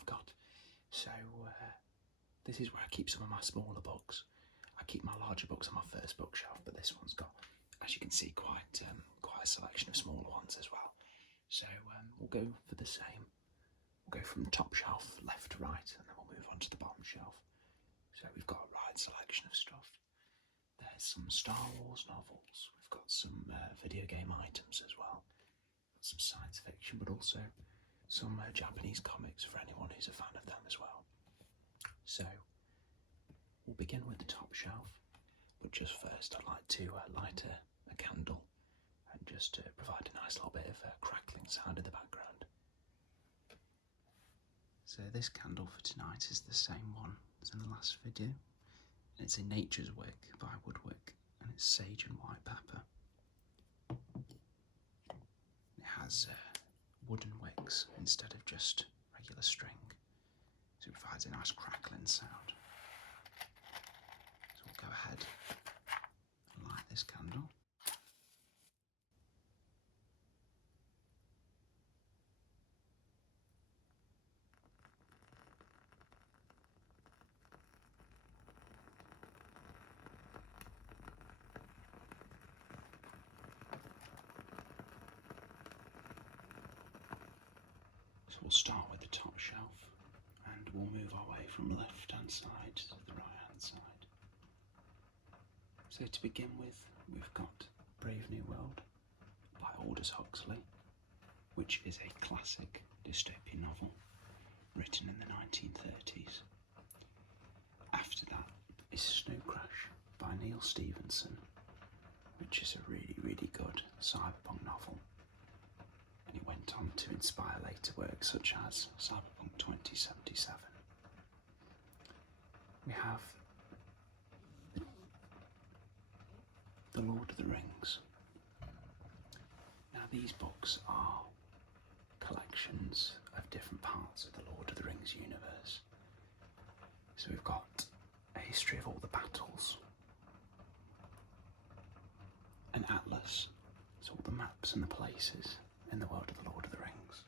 I've got. So this is where I keep some of my smaller books. I keep my larger books on my first bookshelf, but this one's got, as you can see, quite a selection of smaller ones as well. So we'll go for the same. We'll go from the top shelf, left to right, and then we'll move on to the bottom shelf. So we've got a wide selection of stuff. There's some Star Wars novels. We've got some video game items as well. Some science fiction, but also some Japanese comics for anyone who's a fan of them as well. So we'll begin with the top shelf, but just first I'd like to light a candle and just provide a nice little bit of crackling sound in the background. So this candle for tonight is the same one as in the last video. And it's a Nature's Wick by Woodwick, and it's sage and white pepper. It has wooden wicks instead of just regular string, so it provides a nice crackling sound. So we'll go ahead and light this candle. So we'll start with the top shelf and we'll move our way from left hand side to the right hand side. So to begin with, we've got Brave New World by Aldous Huxley, which is a classic dystopian novel written in the 1930s. After that is Snow Crash by Neil Stephenson, which is a really, really good cyberpunk novel. And it went on to inspire later works such as Cyberpunk 2077. We have The Lord of the Rings. Now these books are collections of different parts of the Lord of the Rings universe. So we've got a history of all the battles, an atlas, so all the maps and the places in the world of the Lord of the Rings,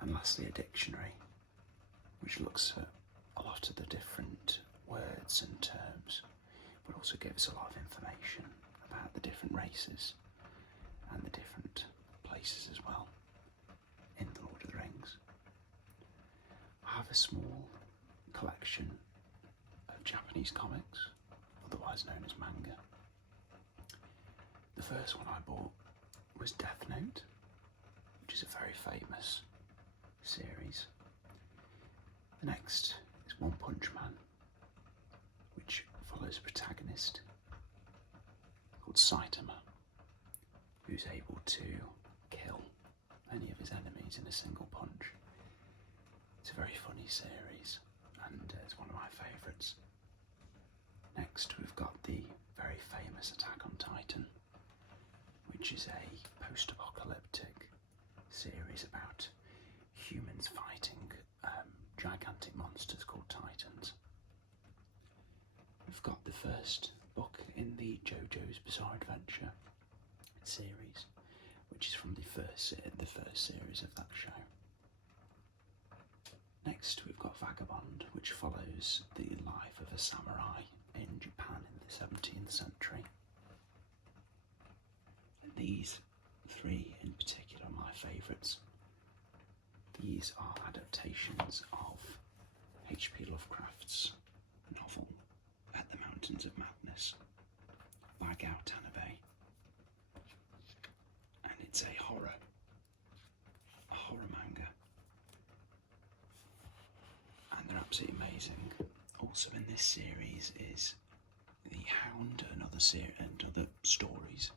and lastly a dictionary which looks at a lot of the different words and terms, but also gives a lot of information about the different races and the different places as well in the Lord of the Rings. I have a small collection of Japanese comics, otherwise known as manga. The first one I bought was Death Note, which is a very famous series. The next is One Punch Man, which follows a protagonist called Saitama, who's able to kill many of his enemies in a single punch. It's a very funny series, and it's one of my favourites. Next, we've got the very famous Attack on Titan, which is a post-apocalyptic series about humans fighting gigantic monsters called Titans. We've got the first book in the JoJo's Bizarre Adventure series, which is from the first series of that show. Next, we've got Vagabond, which follows the life of a samurai in Japan in the 17th century. And these three in particular are my favourites. These are adaptations of H.P. Lovecraft's novel At the Mountains of Madness by Gao Tanabe. And it's a horror manga. And they're absolutely amazing. Also in this series is The Hound and other stories.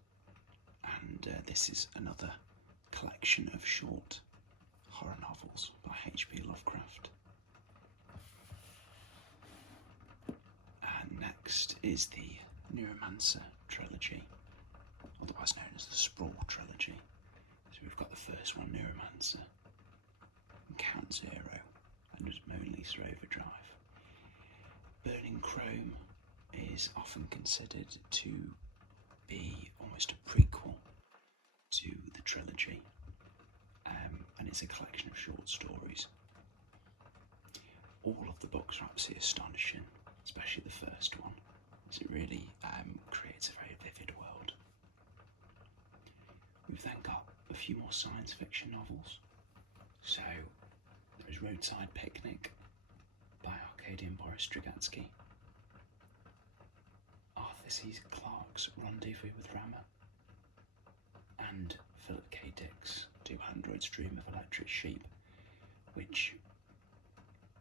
And this is another collection of short horror novels by H.P. Lovecraft. And next is the Neuromancer trilogy, otherwise known as the Sprawl trilogy. So we've got the first one, Neuromancer, and Count Zero, and Mona Lisa Overdrive. Burning Chrome is often considered to be almost a prequel to the trilogy, and it's a collection of short stories. all of the books are absolutely astonishing, especially the first one, as it really creates a very vivid world. We've then got a few more science fiction novels. So there is Roadside Picnic by Arkady Boris Strugatsky, Arthur C. Clarke's Rendezvous with Rama, and Philip K. Dick's Do Androids Dream of Electric Sheep, which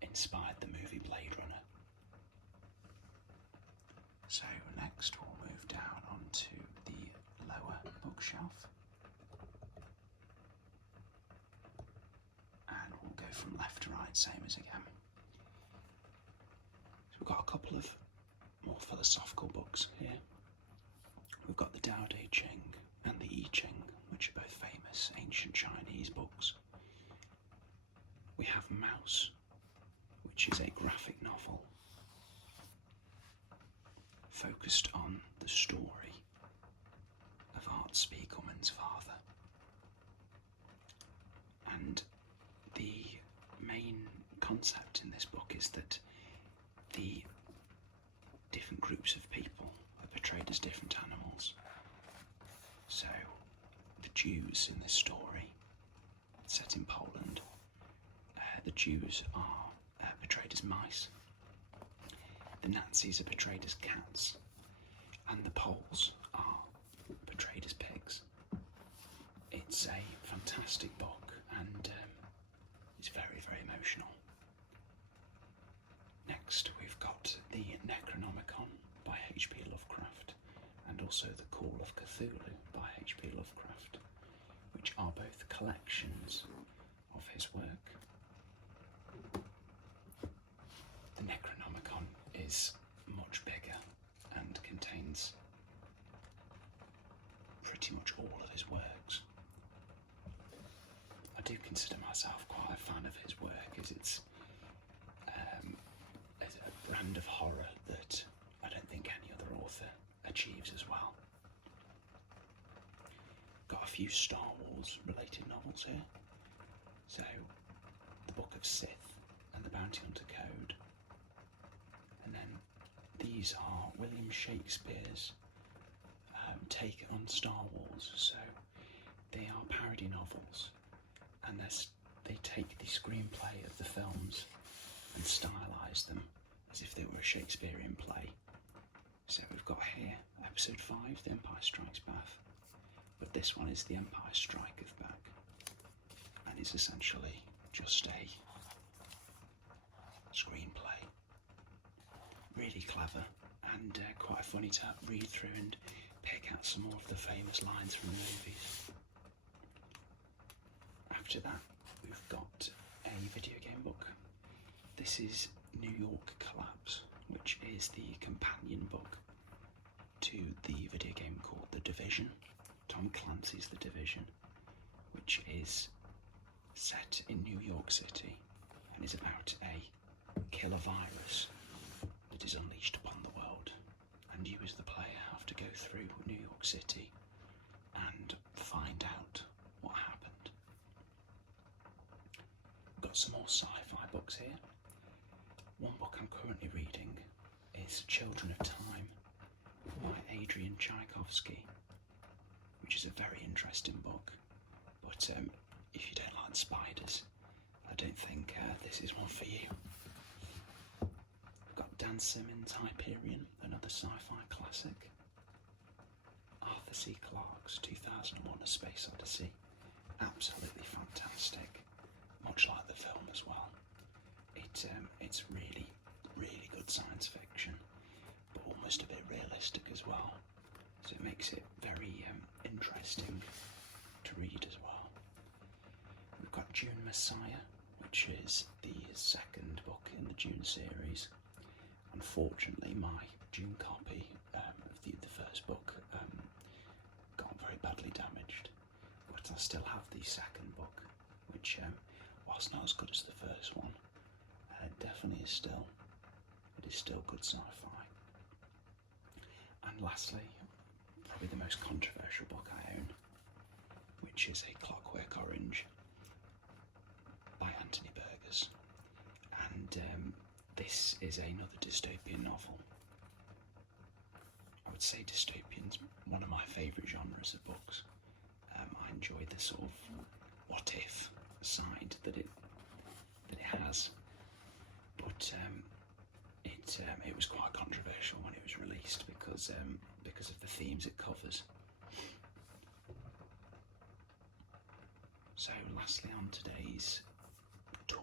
inspired the movie Blade Runner. So next we'll move down onto the lower bookshelf, and we'll go from left to right, same as again. So we've got a couple of more philosophical books here. We've got the Tao Te Ching and the I Ching, which are both famous ancient Chinese books. We have Mouse, which is a graphic novel focused on the story of Art Spiegelman's father. And the main concept in this book is that the different groups of people are portrayed as different animals. So the Jews in this story, set in Poland, the Jews are portrayed as mice, the Nazis are portrayed as cats, and the Poles are portrayed as pigs. It's a fantastic book, and it's very, very emotional. Next we've got the Necronomicon by H.P. Lovecraft, and also The Call of Cthulhu by H.P. Lovecraft, which are both collections of his work. The Necronomicon is much bigger and contains pretty much all of his works. I do consider myself quite a fan of his work, as it's a brand of horror that I don't think any other author achieves as well. Got a few Star Wars related novels here. So, The Book of Sith and The Bounty Hunter Code. And then these are William Shakespeare's take on Star Wars. So they are parody novels, and they take the screenplay of the films and stylise them as if they were a Shakespearean play. So we've got here episode 5, The Empire Strikes Back, but this one is The Empire Striketh Back, and it's essentially just a screenplay. Really clever, and quite funny to read through and pick out some more of the famous lines from the movies. After that, we've got a video game book. This is New York Collapse, which is the companion book to the video game called The Division, Tom Clancy's The Division, which is set in New York City and is about a killer virus that is unleashed upon the world, and you as the player have to go through New York City and find out what happened. Got some more sci-fi books here. One book I'm currently reading is Children of Time by Adrian Tchaikovsky, which is a very interesting book, but if you don't like spiders, I don't think this is one for you. We've got Dan Simmons' Hyperion, another sci-fi classic. Arthur C. Clarke's 2001: A Space Odyssey, absolutely fantastic, much like the film as well. It's really, really good science fiction, but almost a bit realistic as well, so it makes it very interesting to read as well. We've got Dune Messiah, which is the second book in the Dune series. Unfortunately, my Dune copy of the first book got very badly damaged, but I still have the second book, which whilst not as good as the first one, definitely is still good sci-fi. And lastly, probably the most controversial book I own, which is A Clockwork Orange by Anthony Burgess. And This is another dystopian novel. I would say dystopian's one of my favourite genres of books. I enjoy the sort of what if side that it has, but it was quite controversial when it was released because of the themes it covers. So lastly on today's tour,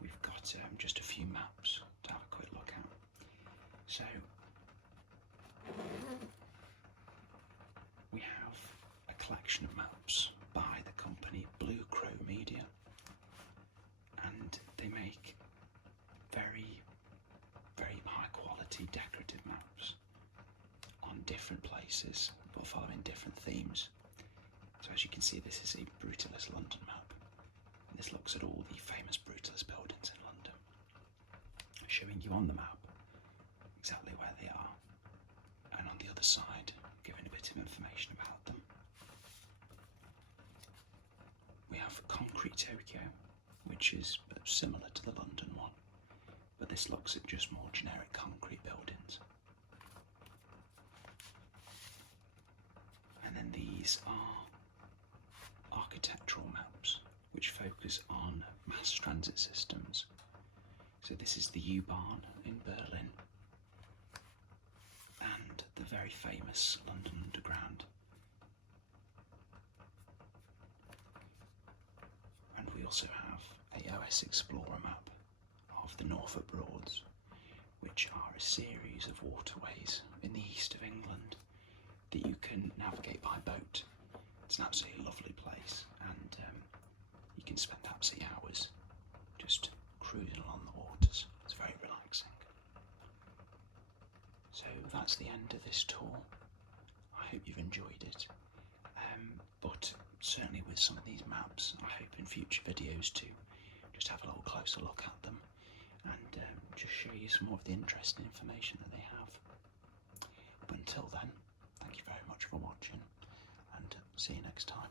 we've got just a few maps to have a quick look at. So we have a collection of maps by the company Blue Crow Media, and they make very, very high quality decorative maps on different places but following different themes. So as you can see, this is a Brutalist London map, and this looks at all the famous Brutalist buildings in London, showing you on the map exactly where they are, and on the other side giving a bit of information about them. We have Concrete Tokyo, which is similar to the London one, but this looks at just more generic concrete buildings. And then these are architectural maps, which focus on mass transit systems. So this is the U-Bahn in Berlin, and the very famous London Underground. And we also have a OS Explorer map of the Norfolk Broads, which are a series of waterways in the east of England that you can navigate by boat. It's an absolutely lovely place, and you can spend absolutely hours just cruising along the waters. It's very relaxing. So that's the end of this tour. I hope you've enjoyed it, but certainly with some of these maps, I hope in future videos to just have a little closer look at them and just show you some more of the interesting information that they have. But until then, thank you very much for watching, and see you next time.